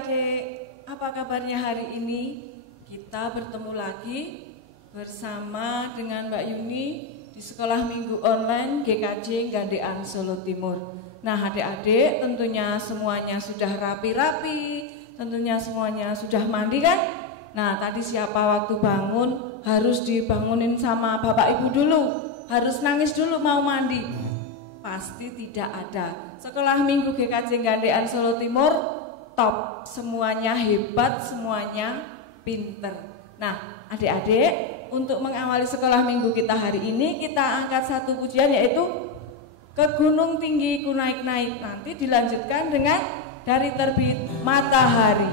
adik-adik, apa kabarnya hari ini? Kita bertemu lagi bersama dengan Mbak Yuni di Sekolah Minggu Online GKJ Gandean Solo Timur. Nah adik-adik, tentunya semuanya sudah rapi-rapi, tentunya semuanya sudah mandi kan? Nah tadi siapa waktu bangun harus dibangunin sama bapak ibu dulu, harus nangis dulu mau mandi? Pasti tidak ada. Sekolah Minggu GKJ Gandean Solo Timur top, semuanya hebat, semuanya pinter. Nah adik-adik, untuk mengawali sekolah minggu kita hari ini, kita angkat satu pujian yaitu Ke Gunung Tinggi Ku Naik-Naik. Nanti dilanjutkan dengan Dari Terbit Matahari.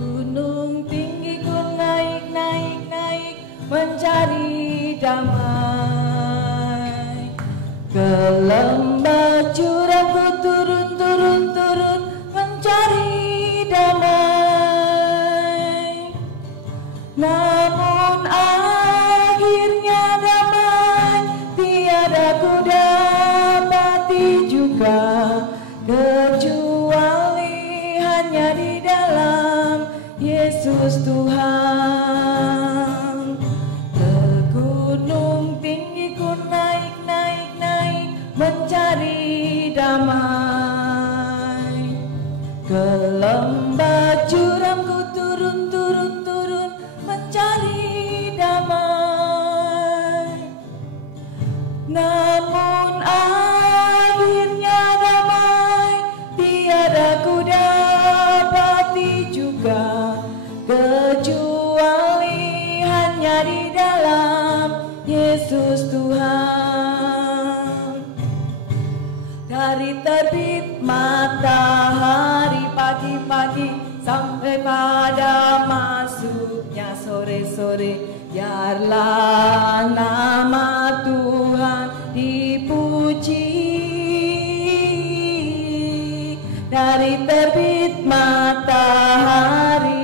Gunung tinggi ku naik-naik mencari damai, ke lembah jurang ku turun mencari damai. Namun akhirnya damai tiada ku dapati juga, kecuali hanya di dalam Yesus Tuhan. Ke gunung tinggi ku naik mencari damai, ke lembah jurang ku turun mencari damai. Namun akhirnya damai tiada ku dapati juga, kecuali hanya di dalam Yesus Tuhan. Dari terbit matahari pagi-pagi sampai pada masuknya sore-sore, biarlah nama Tuhan dipuji. Dari terbit matahari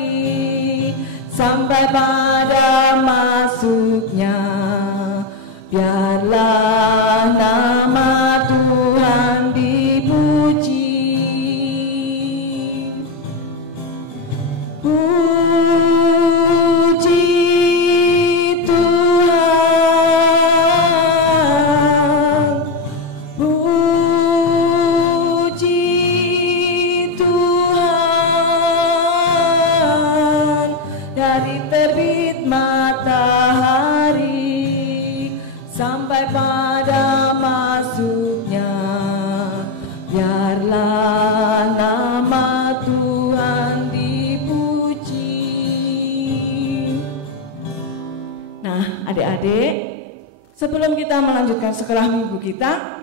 sampai pada masuknya, biarlah nama Tuhan dipuji. Puji Tuhan, puji Tuhan. Dari terbit matahari sampai pada masuknya, biarlah nama Tuhan dipuji. Nah adik-adik, sebelum kita melanjutkan sekolah minggu kita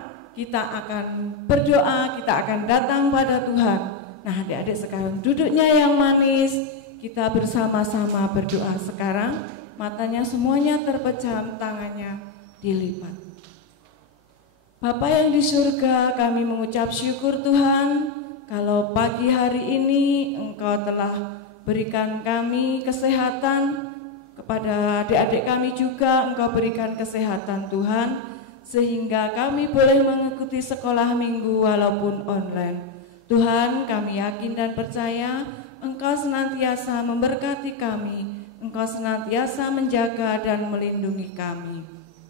akan berdoa, kita akan datang pada Tuhan. Nah adik-adik sekarang duduknya yang manis, kita bersama-sama berdoa sekarang. Matanya semuanya terpejam, tangannya dilipat. Bapa yang di surga, kami mengucap syukur Tuhan, kalau pagi hari ini Engkau telah berikan kami kesehatan, kepada adik-adik kami juga Engkau berikan kesehatan Tuhan, sehingga kami boleh mengikuti sekolah minggu walaupun online. Tuhan, kami yakin dan percaya Engkau senantiasa memberkati kami, Engkau senantiasa menjaga dan melindungi kami.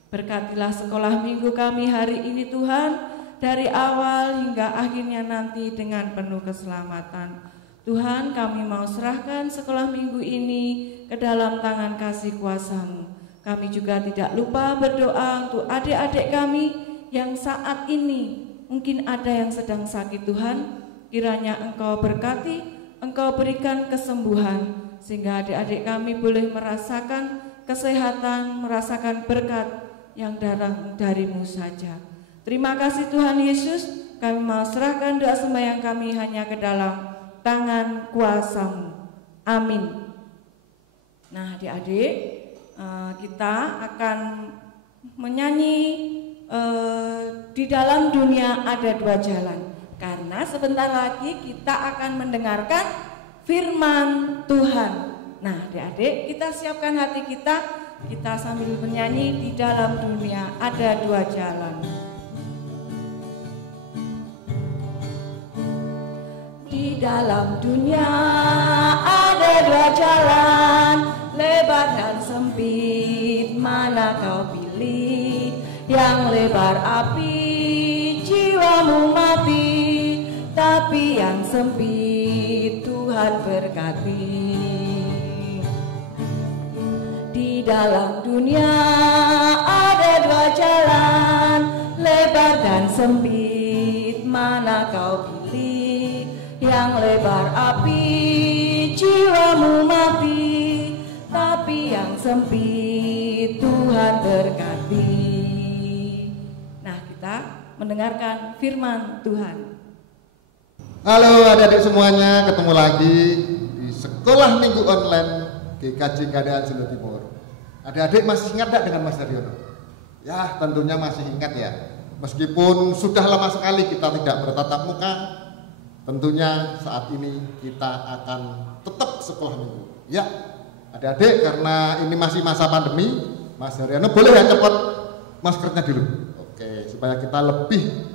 Berkatilah sekolah minggu kami hari ini Tuhan, dari awal hingga akhirnya nanti dengan penuh keselamatan. Tuhan, kami mau serahkan sekolah minggu ini ke dalam tangan kasih kuasa-Mu. Kami juga tidak lupa berdoa untuk adik-adik kami yang saat ini mungkin ada yang sedang sakit Tuhan. Kiranya Engkau berkati, Engkau berikan kesembuhan, sehingga adik-adik kami boleh merasakan kesehatan, merasakan berkat yang datang dari-Mu saja. Terima kasih Tuhan Yesus, kami mau serahkan doa sembahyang kami hanya ke dalam tangan kuasa-Mu. Amin. Nah adik-adik, kita akan menyanyi Di Dalam Dunia Ada Dua Jalan, karena sebentar lagi kita akan mendengarkan firman Tuhan. Nah adik-adik, kita siapkan hati kita, kita sambil bernyanyi, di dalam dunia ada dua jalan. Di dalam dunia ada dua jalan, lebar dan sempit, mana kau pilih? Yang lebar api, jiwamu mati, tapi yang sempit Tuhan berkati. Di dalam dunia ada dua jalan, lebar dan sempit, mana kau pilih? Yang lebar api, jiwamu mati, tapi yang sempit Tuhan berkati. Nah, kita mendengarkan firman Tuhan. Halo adik-adik semuanya, ketemu lagi di sekolah minggu online GKJ Gandean Solo Timur. Adik-adik masih ingat tidak dengan Mas Daryono? Ya, tentunya masih ingat ya. Meskipun sudah lama sekali kita tidak bertatap muka, tentunya saat ini kita akan tetap sekolah minggu. Ya, adik-adik, karena ini masih masa pandemi, Mas Daryono boleh ya copot maskernya dulu. Oke, supaya kita lebih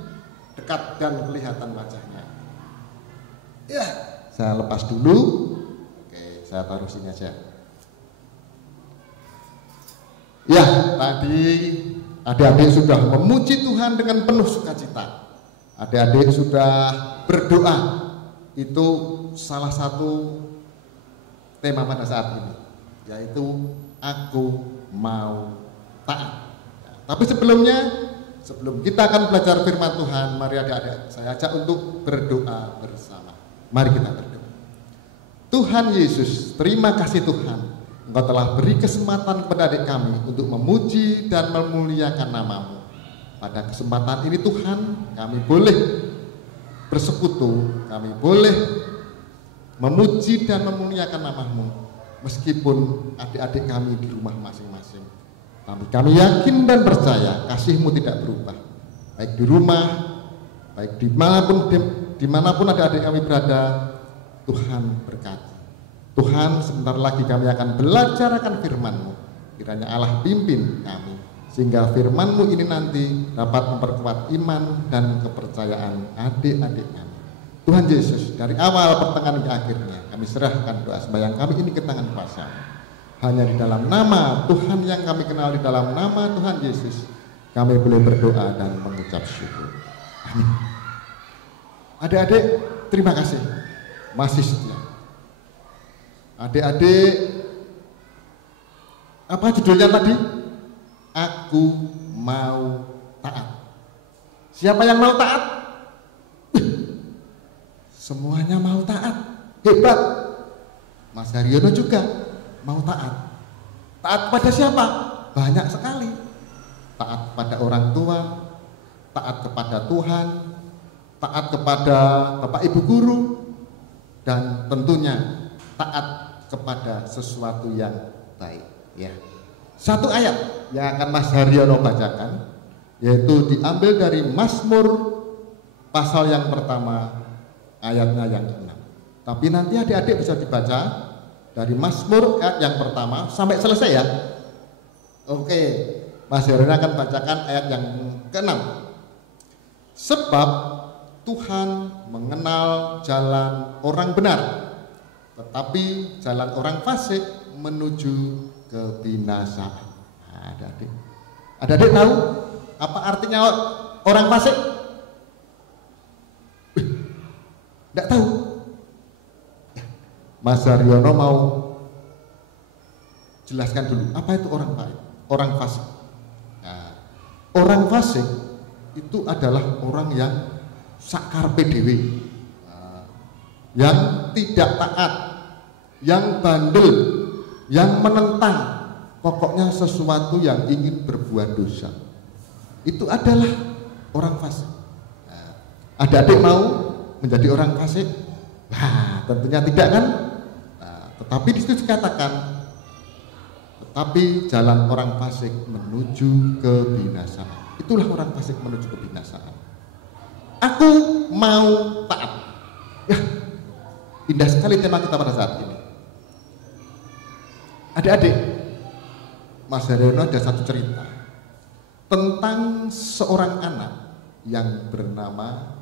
dekat dan kelihatan wajahnya. Ya, saya lepas dulu. Oke, saya taruh sini aja. Ya, tadi adik-adik sudah memuji Tuhan dengan penuh sukacita. Adik-adik sudah berdoa. Itu salah satu tema pada saat ini, yaitu aku mau taat. Ya, tapi sebelum kita akan belajar firman Tuhan, mari adik-adik saya ajak untuk berdoa bersama. Mari kita berdoa. Tuhan Yesus, terima kasih Tuhan, Engkau telah beri kesempatan kepada adik kami untuk memuji dan memuliakan nama-Mu. Pada kesempatan ini Tuhan, kami boleh bersekutu, kami boleh memuji dan memuliakan nama-Mu, meskipun adik-adik kami di rumah masing-masing. Tapi kami yakin dan percaya kasih-Mu tidak berubah, baik di rumah, baik dimanapun adik-adik kami berada. Tuhan berkati. Tuhan, sebentar lagi kami akan belajar akan firman-Mu. Kiranya Allah pimpin kami, sehingga firman-Mu ini nanti dapat memperkuat iman dan kepercayaan adik-adik kami. Tuhan Yesus, dari awal pertengahan hingga akhirnya kami serahkan doa sembahyang kami ini ke tangan kuasa. Hanya di dalam nama Tuhan yang kami kenal, di dalam nama Tuhan Yesus, kami boleh berdoa dan mengucap syukur. Amin. Adik-adik, terima kasih masih setia. Adik-adik, apa judulnya tadi? Aku mau taat. Siapa yang mau taat? Semuanya mau taat. Hebat. Mas Daryono juga mau taat. Taat pada siapa? Banyak sekali. Taat pada orang tua, taat kepada Tuhan, taat kepada Bapak Ibu guru, dan tentunya taat kepada sesuatu yang baik. Ya. Satu ayat yang akan Mas Daryono bacakan, yaitu diambil dari Mazmur pasal yang pertama, ayatnya yang ke-6. Tapi nanti adik-adik bisa dibaca dari Mazmur ayat yang pertama sampai selesai ya. Oke, Mas Daryono akan bacakan ayat yang ke-6. Sebab Tuhan mengenal jalan orang benar, tetapi jalan orang fasik menuju kebinasaan. Nah, adik-adik tahu apa artinya orang fasik? Tidak tahu. Mas Daryono mau jelaskan dulu apa itu orang baik, orang fasik. Nah, orang fasik itu adalah orang yang sakarpe dewe, yang tidak taat, yang bandel, yang menentang, pokoknya sesuatu yang ingin berbuat dosa. Itu adalah orang fasik. Nah, adik-adik mau menjadi orang fasik? Nah, tentunya tidak kan? Nah, tetapi di situ dikatakan, tetapi jalan orang fasik menuju kebinasaan. Itulah orang fasik menuju kebinasaan. Aku mau taat. Ya, indah sekali tema kita pada saat ini. Adik-adik, Mas Haryono ada satu cerita tentang seorang anak yang bernama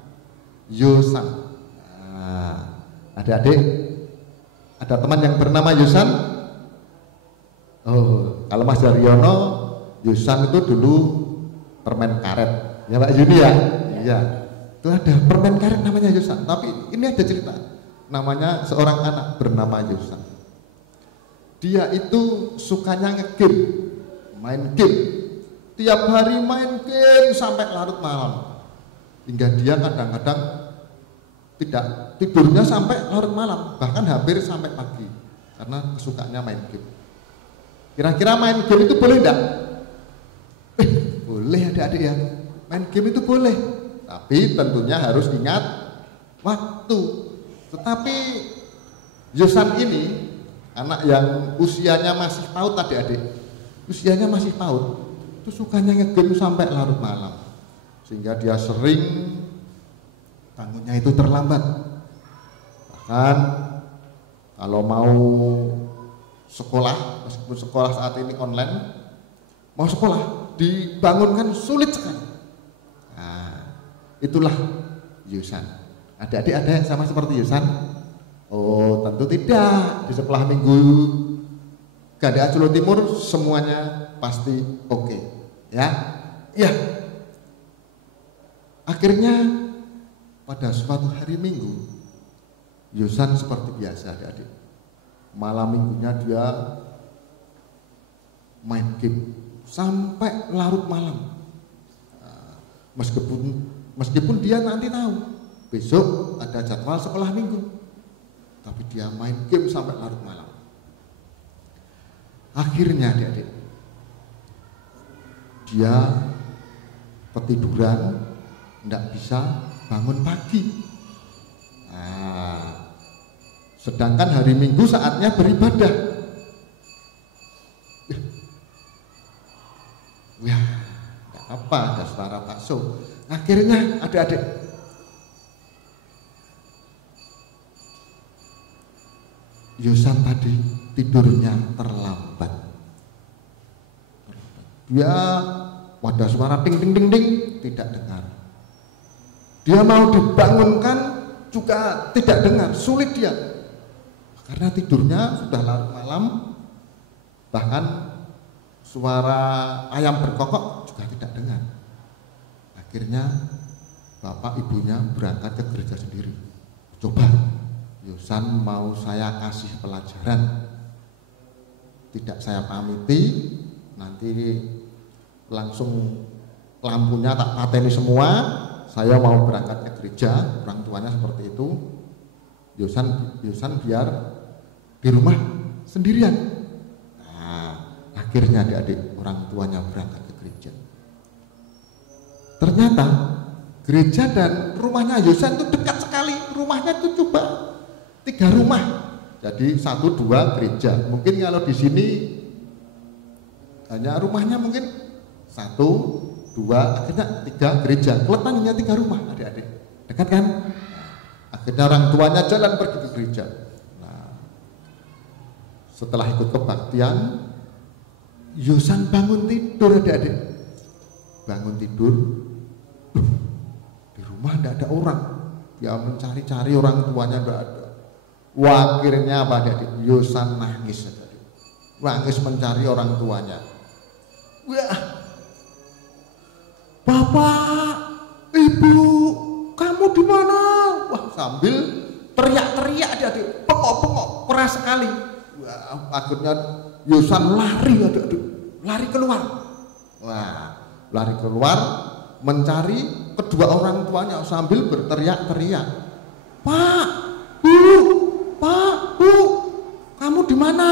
Yosan. Adik-adik, ada teman yang bernama Yosan? Oh, kalau Mas Haryono, Yosan itu dulu permen karet, ya Pak Yuni ya? Iya. Itu ada permen karet namanya Yosan. Tapi ini ada cerita, namanya seorang anak bernama Yosan. Dia itu sukanya ngegame, main game. Tiap hari main game sampai larut malam. Hingga dia kadang-kadang tidak tidurnya sampai larut malam, bahkan hampir sampai pagi karena kesukaannya main game. Kira-kira main game itu boleh enggak? Boleh adik-adik ya. Main game itu boleh, tapi tentunya harus ingat waktu. Tetapi Yosan ini anak yang usianya masih PAUD adik-adik, usianya masih PAUD, itu sukanya ngegame sampai larut malam, sehingga dia sering bangunnya itu terlambat. Bahkan kalau mau sekolah, meskipun sekolah saat ini online, mau sekolah dibangunkan sulit sekali. Nah, itulah Yosan. Adik-adik ada yang sama seperti Yosan? Oh, tentu tidak. Di sekolah minggu GADA Solo Timur semuanya pasti oke. Ya, ya. Akhirnya pada suatu hari Minggu, Yosan seperti biasa adik-adik. Malam minggunya dia main game sampai larut malam. Meskipun dia nanti tahu besok ada jadwal sekolah minggu, tapi dia main game sampai larut malam. Akhirnya adik-adik, dia ketiduran, tidak bisa bangun pagi. Nah, sedangkan hari Minggu saatnya beribadah. Wah, tidak apa, ada suara bakso. Akhirnya adik-adik, Yosan tadi tidurnya terlambat. Dia ada suara ting ting ting ting, tidak dengar. Dia mau dibangunkan juga tidak dengar, sulit dia. Karena tidurnya sudah larut malam, bahkan suara ayam berkokok juga tidak dengar. Akhirnya bapak ibunya berangkat ke gereja sendiri. Coba, Yosan mau saya kasih pelajaran, tidak saya pamiti, nanti langsung lampunya tak pateni semua. Saya mau berangkat ke gereja, orang tuanya seperti itu. Yosan biar di rumah sendirian. Nah, akhirnya adik-adik orang tuanya berangkat ke gereja. Ternyata gereja dan rumahnya Yosan itu dekat sekali. Rumahnya itu coba 3 rumah. Jadi 1, 2 gereja. Mungkin kalau di sini hanya rumahnya mungkin 1, 2, akhirnya 3 gereja. Kelihatan hanya 3 rumah adik-adik. Dekat kan? Akhirnya orang tuanya jalan pergi ke gereja. Nah, setelah ikut kebaktian, Yosan bangun tidur adik-adik. Bangun tidur, di rumah tidak ada orang. Dia mencari-cari orang tuanya tidak ada. Wah, akhirnya apa adik-adik? Yosan nangis adik-adik. Nangis mencari orang tuanya. Wah, Bapak, Ibu, kamu di mana? Wah, sambil teriak-teriak adik-adik, pengok-pengok, keras sekali. Wah, akhirnya Yosan lari adik-adik, lari keluar. Wah, lari keluar mencari kedua orang tuanya sambil berteriak-teriak. Pak, Bu, kamu di mana?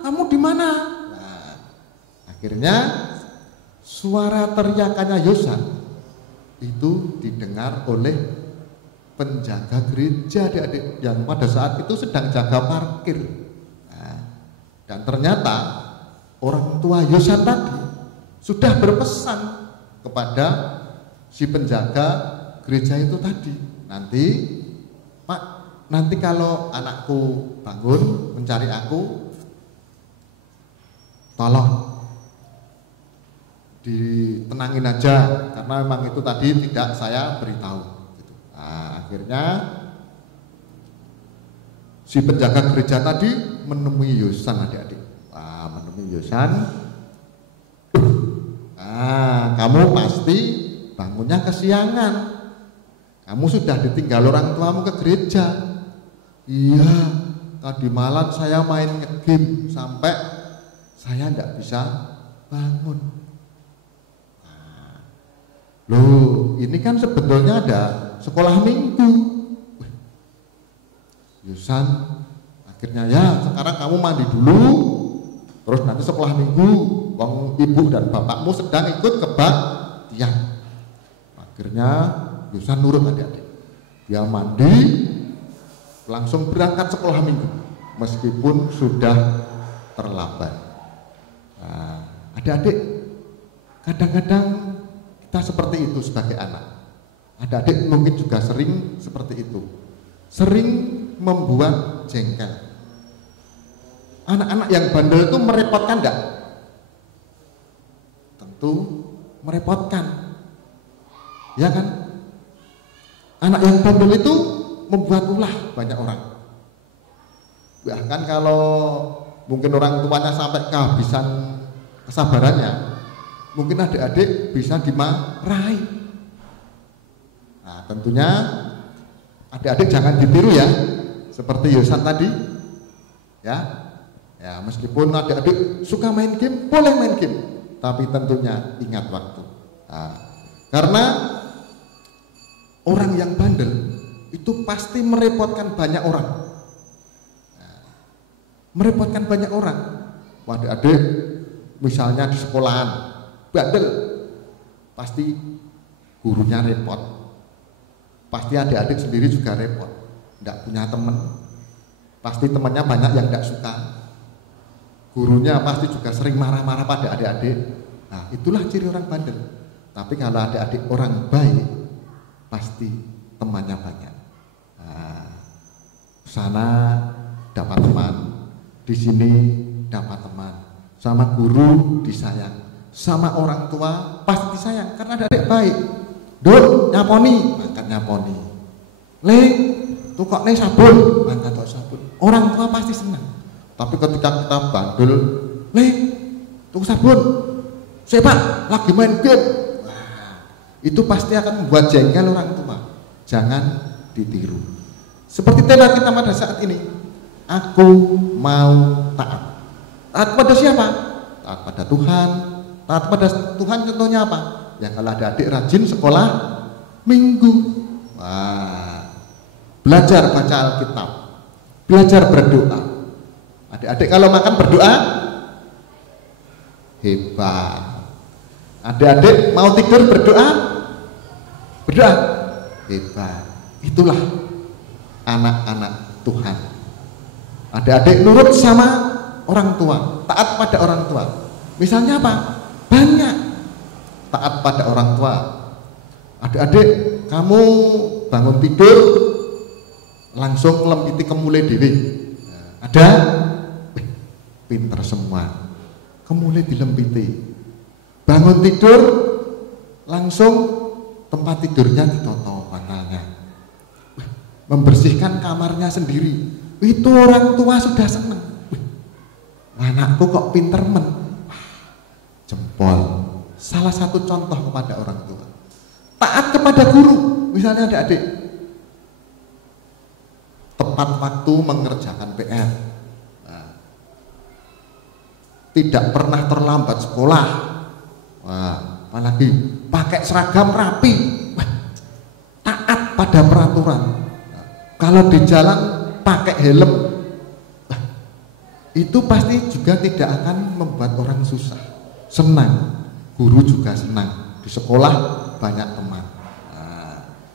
Kamu di mana? Nah, akhirnya suara teriakannya Yosan itu didengar oleh penjaga gereja adik-adik yang pada saat itu sedang jaga parkir. Nah, dan ternyata orang tua Yosan tadi sudah berpesan kepada si penjaga gereja itu tadi, Pak, nanti kalau anakku bangun mencari aku, tolong ditenangin aja karena memang itu tadi tidak saya beritahu gitu. Nah, akhirnya si penjaga gereja tadi menemui Yosan, adik-adik. Menemui Yosan. Kamu pasti bangunnya kesiangan. Kamu sudah ditinggal orang tuamu ke gereja. Iya, tadi malam saya main ngegame sampai saya nggak bisa bangun. Loh, ini kan sebetulnya ada sekolah minggu. Yosan akhirnya, ya sekarang kamu mandi dulu, terus nanti sekolah minggu wong ibu dan bapakmu sedang ikut kebaktian. Akhirnya Yosan nurut, adik-adik. Dia mandi langsung berangkat sekolah minggu meskipun sudah terlambat. Nah, adik-adik, kadang-kadang kita seperti itu sebagai anak. Adik-adik mungkin juga sering seperti itu, sering membuat jengkel. Anak-anak yang bandel itu merepotkan enggak? Tentu merepotkan, ya kan? Anak yang bandel itu membuat ulah banyak orang. Bahkan kalau mungkin orang tuanya sampai kehabisan kesabarannya, mungkin adik-adik bisa dimarahi. Nah, tentunya adik-adik jangan ditiru ya, seperti Yosan tadi. Ya, meskipun adik-adik suka main game, boleh main game, tapi tentunya ingat waktu. Nah, karena orang yang bandel itu pasti merepotkan banyak orang. Merepotkan banyak orang. Adik-adik misalnya di sekolahan bandel, pasti gurunya repot, pasti adik-adik sendiri juga repot, tidak punya teman, pasti temannya banyak yang tidak suka, gurunya pasti juga sering marah-marah pada adik-adik. Nah, itulah ciri orang bandel. Tapi kalau adik-adik orang baik, pasti temannya banyak. Nah, sana dapat teman, di sini dapat teman, sama guru disayang, sama orang tua pasti disayang karena adik baik. Duk nyaponi, mangkat nyaponi. Le, tukok le sabun, mangkat tok sabun. Orang tua pasti senang. Tapi ketika kita bandel, le, tukok sabun. Sepak, lagi main game. Nah, itu pasti akan membuat jengkel orang tua. Jangan ditiru. Seperti tema kita pada saat ini. Aku mau taat. Taat pada siapa? Taat pada Tuhan. Taat pada Tuhan contohnya apa? Ya kalau ada adik rajin sekolah minggu, belajar baca Alkitab, belajar berdoa. Adik-adik kalau makan berdoa, hebat. Adik-adik mau tidur berdoa, hebat. Itulah anak-anak Tuhan. Adik-adik nurut sama orang tua, taat pada orang tua. Misalnya apa? Banyak taat pada orang tua. Adik-adik, kamu bangun tidur langsung ngelempiti kemule dewe. Ada? Pinter semua. Kemule dilempiti. Bangun tidur langsung tempat tidurnya ditoto bantalnya. Membersihkan kamarnya sendiri. Itu orang tua sudah senang. Anakku kok pinter jempol. Salah satu contoh kepada orang tua. Taat kepada guru. Misalnya adik-adik tepat waktu mengerjakan PR. Tidak pernah terlambat sekolah. Apalagi pakai seragam rapi. Taat pada peraturan. Kalau di jalan pakai helm, itu pasti juga tidak akan membuat orang susah. Senang. Guru juga senang. Di sekolah banyak teman.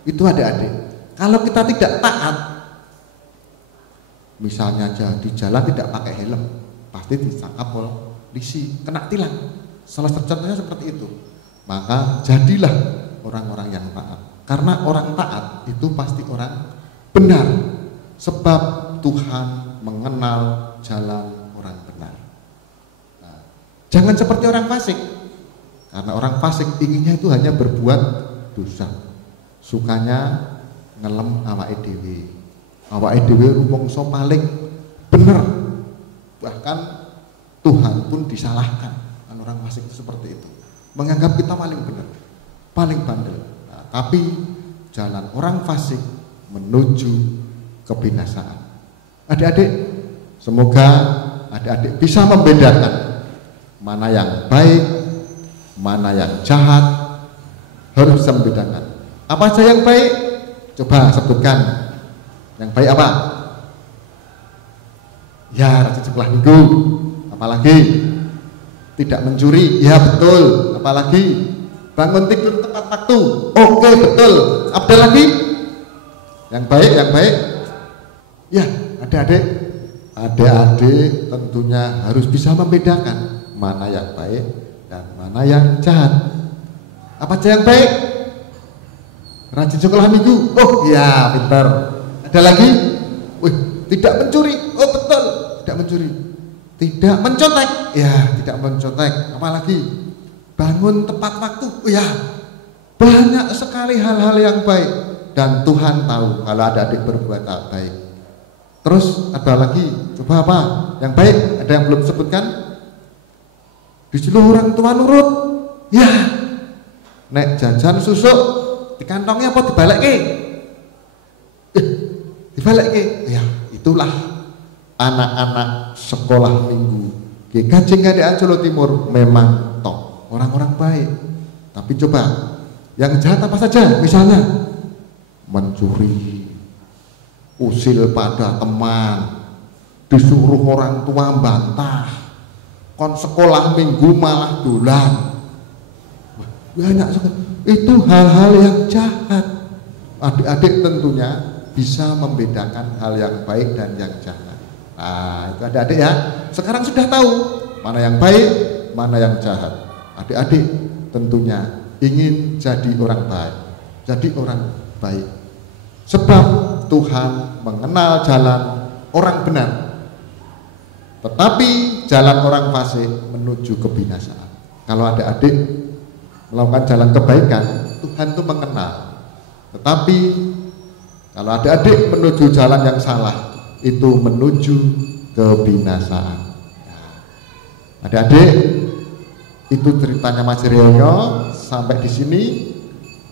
Itu adik-adik. Kalau kita tidak taat, misalnya aja di jalan tidak pakai helm, pasti ditangkap polisi, kena tilang. Salah satu contohnya seperti itu. Maka jadilah orang-orang yang taat. Karena orang taat itu pasti orang benar. Sebab Tuhan mengenal jalan orang benar. Jangan seperti orang fasik. Karena orang fasik inginnya itu hanya berbuat dosa, sukanya ngelem awake dhewe. Awake dhewe rumangsa paling bener, bahkan Tuhan pun disalahkan. Kan orang fasik itu seperti itu, menganggap kita paling benar, paling bandel. Nah, tapi jalan orang fasik menuju kebinasaan. Adik-adik, semoga adik-adik bisa membedakan mana yang baik, mana yang jahat. Harus bisa membedakan. Apa saja yang baik? Coba sebutkan. Yang baik apa? Ya, rajin sekolah minggu. Apalagi? Tidak mencuri. Ya, betul. Apalagi? Bangun tidur tepat waktu. Oke, betul. Apa lagi? Yang baik, yang baik. Ya, adik-adik tentunya harus bisa membedakan mana yang baik dan mana yang jahat. Apa saja yang baik? Rajin sekolah minggu. Oh ya, pintar. Ada lagi? Wih, tidak mencuri. Oh betul, tidak mencuri. Tidak mencontek. Ya, tidak mencontek. Apalagi? Bangun tepat waktu. Oh ya, banyak sekali hal-hal yang baik. Dan Tuhan tahu kalau adik-adik berbuat baik. Terus ada lagi? Coba apa? Yang baik? Ada yang belum sebutkan? Disuruh orang tua nurut. Ya, nek jajan susuk di kantongnya apa dibalik dibalik ya, itulah anak-anak sekolah minggu Kajeng Adik Jawa Timur. Memang toh orang-orang baik, tapi coba yang jahat apa saja? Misalnya mencuri, usil pada teman, disuruh orang tua bantah, kon sekolah minggu malah dolan. Banyak sekali. Itu hal-hal yang jahat. Adik-adik tentunya bisa membedakan hal yang baik dan yang jahat. Nah, itu adik-adik ya. Sekarang sudah tahu mana yang baik, mana yang jahat. Adik-adik tentunya ingin jadi orang baik, jadi orang baik. Sebab Tuhan mengenal jalan orang benar, tetapi jalan orang fasik menuju kebinasaan. Kalau adik-adik melakukan jalan kebaikan, Tuhan itu mengenal. Tetapi kalau adik-adik menuju jalan yang salah, itu menuju kebinasaan. Adik-adik, itu ceritanya Mas Riono sampai di sini.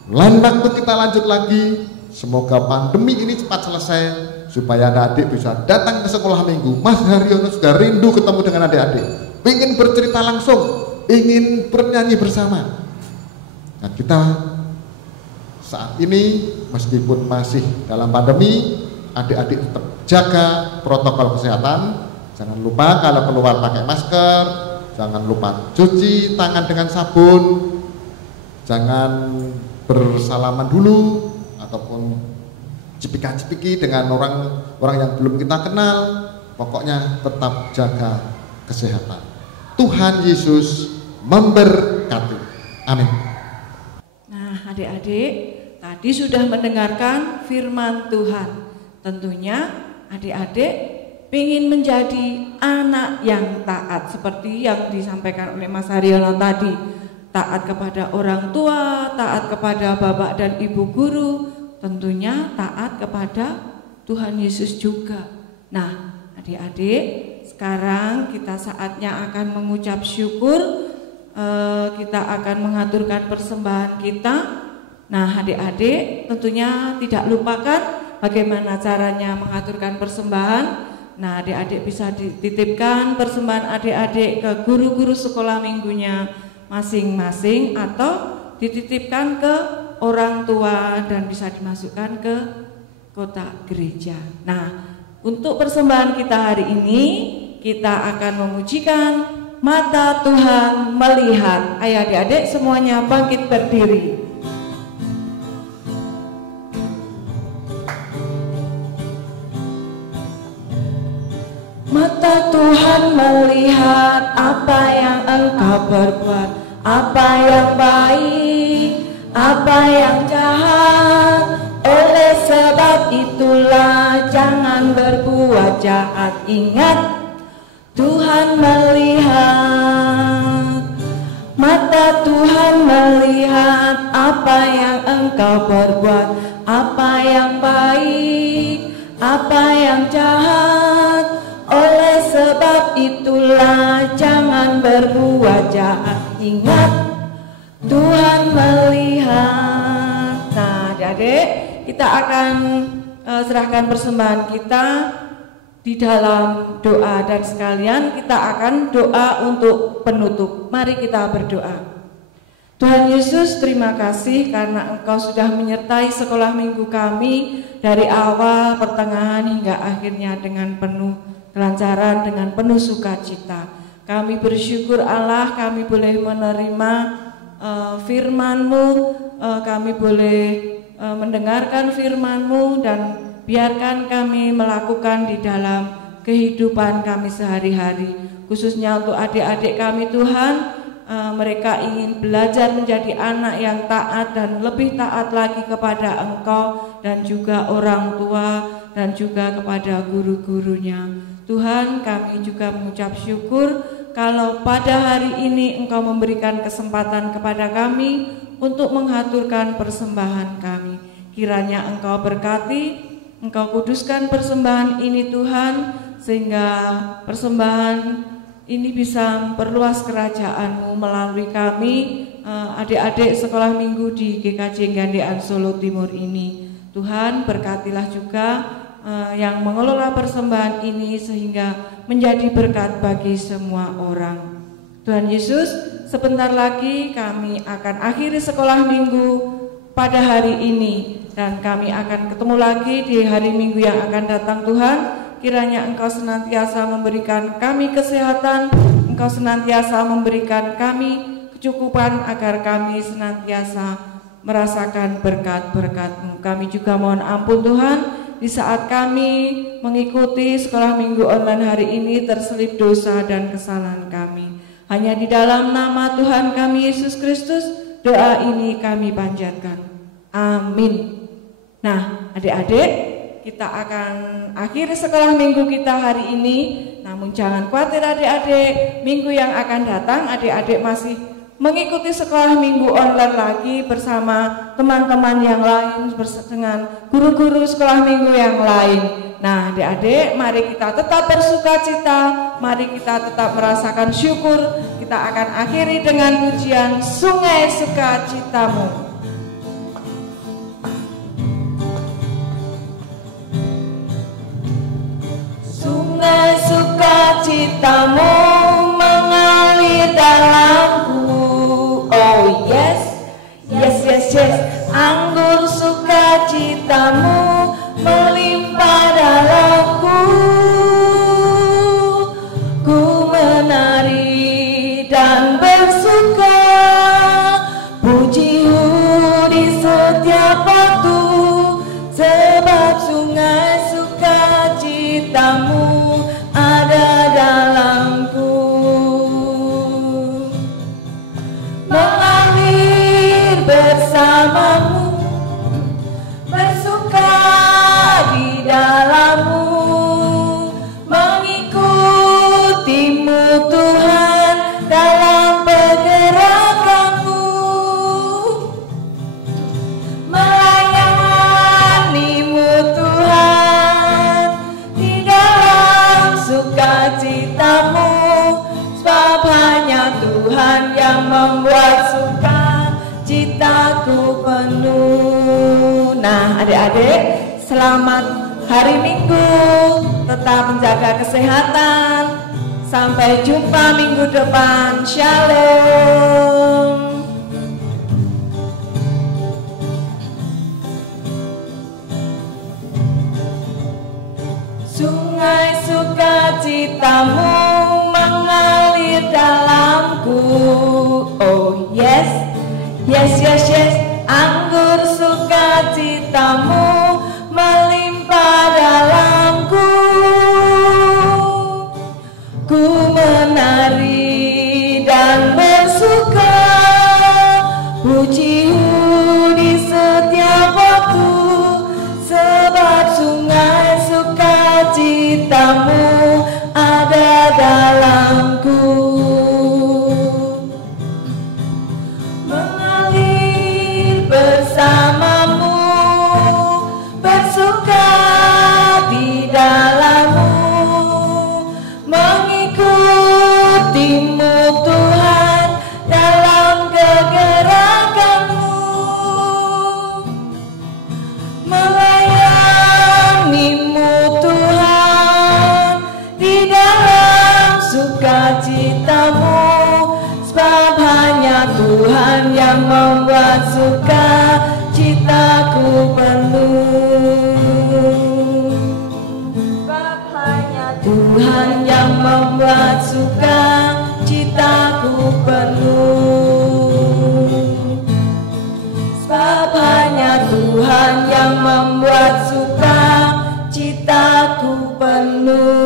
Lain waktu kita lanjut lagi. Semoga pandemi ini cepat selesai supaya adik-adik bisa datang ke sekolah minggu. Mas Haryono sudah rindu ketemu dengan adik-adik, ingin bercerita langsung, ingin bernyanyi bersama. Nah, kita saat ini meskipun masih dalam pandemi, adik-adik tetap jaga protokol kesehatan. Jangan lupa kalau keluar pakai masker, jangan lupa cuci tangan dengan sabun, jangan bersalaman dulu ataupun cipika-cipiki dengan orang yang belum kita kenal. Pokoknya tetap jaga kesehatan. Tuhan Yesus memberkati. Amin. Nah, adik-adik tadi sudah mendengarkan firman Tuhan. Tentunya adik-adik ingin menjadi anak yang taat seperti yang disampaikan oleh Mas Haryono tadi. Taat kepada orang tua, taat kepada bapak dan ibu guru, tentunya taat kepada Tuhan Yesus juga. Nah, adik-adik, sekarang kita saatnya akan mengucap syukur. Kita akan mengaturkan persembahan kita. Nah, adik-adik tentunya tidak lupakan bagaimana caranya mengaturkan persembahan. Nah, adik-adik bisa dititipkan persembahan adik-adik ke guru-guru sekolah minggunya masing-masing atau dititipkan ke orang tua dan bisa dimasukkan ke kotak gereja. Nah, untuk persembahan kita hari ini kita akan memujikan Mata Tuhan Melihat. Ayo adik-adik semuanya bangkit berdiri. Mata Tuhan melihat apa yang engkau berbuat, apa yang baik, apa yang jahat. Oleh sebab itulah jangan berbuat jahat. Ingat, Tuhan melihat. Mata Mata Tuhan melihat apa yang engkau perbuat, apa yang baik, apa yang jahat. Oleh sebab itulah jangan berbuat jahat. Ingat, Tuhan melihat. Nah, adik-adik, kita akan serahkan persembahan kita di dalam doa, dan sekalian kita akan doa untuk penutup. Mari kita berdoa. Tuhan Yesus, terima kasih karena Engkau sudah menyertai sekolah minggu kami dari awal, pertengahan hingga akhirnya dengan penuh kelancaran, dengan penuh sukacita. Kami bersyukur Allah, kami boleh menerima firman-Mu, kami boleh mendengarkan firman-Mu, dan biarkan kami melakukan di dalam kehidupan kami sehari-hari. Khususnya untuk adik-adik kami Tuhan, mereka ingin belajar menjadi anak yang taat dan lebih taat lagi kepada Engkau dan juga orang tua dan juga kepada guru-gurunya. Tuhan, kami juga mengucap syukur kalau pada hari ini Engkau memberikan kesempatan kepada kami untuk menghaturkan persembahan kami. Kiranya Engkau berkati, Engkau kuduskan persembahan ini Tuhan, sehingga persembahan ini bisa memperluas kerajaan-Mu melalui kami, adik-adik sekolah minggu di GKJ Gandean Solo Timur ini. Tuhan, berkatilah juga yang mengelola persembahan ini sehingga menjadi berkat bagi semua orang. Tuhan Yesus, sebentar lagi kami akan akhiri sekolah minggu pada hari ini, dan kami akan ketemu lagi di hari Minggu yang akan datang. Tuhan, kiranya Engkau senantiasa memberikan kami kesehatan, Engkau senantiasa memberikan kami kecukupan agar kami senantiasa merasakan berkat-berkat-Mu. Kami juga mohon ampun Tuhan, di saat kami mengikuti sekolah minggu online hari ini terselip dosa dan kesalahan kami. Hanya di dalam nama Tuhan kami Yesus Kristus, doa ini kami panjatkan. Amin. Nah, adik-adik, kita akan akhiri sekolah minggu kita hari ini. Namun jangan khawatir adik-adik, minggu yang akan datang adik-adik masih mengikuti sekolah minggu online lagi bersama teman-teman yang lain, dengan guru-guru sekolah minggu yang lain. Nah, adik-adik, mari kita tetap bersukacita, mari kita tetap merasakan syukur. Kita akan akhiri dengan pujian Sungai Sukacitamu. Sungai sukacitamu mengalir dalamku. Oh yes, yes, yes, yes. Anggur sukacitamu melimpah dalamku. Ku menari dan bersuka, pujimu di setiap waktu, sebab sungai sukacitamu ada dalamku. Mengalir bersamamu, bersuka di dalammu, mengikutimu Tuhan dalam pergerakanmu, melayanimu Tuhan di dalam sukacitamu, sebab hanya Tuhan yang membuat sukacitaku penuh. Nah, adik-adik, selamat hari Minggu, tetap menjaga kesehatan. Sampai jumpa minggu depan. Shalom. Sungai sukacitamu mengalir dalamku. Oh yes, yes, yes, yes. Anggur sukacitamu melimpah dalamku. Ku menari dan bersuka, pujimu di setiap waktu, sebab sungai sukacitamu ada dalamku. Tuhan yang membuat suka citaku penuh. Sebab hanya Tuhan yang membuat suka citaku penuh.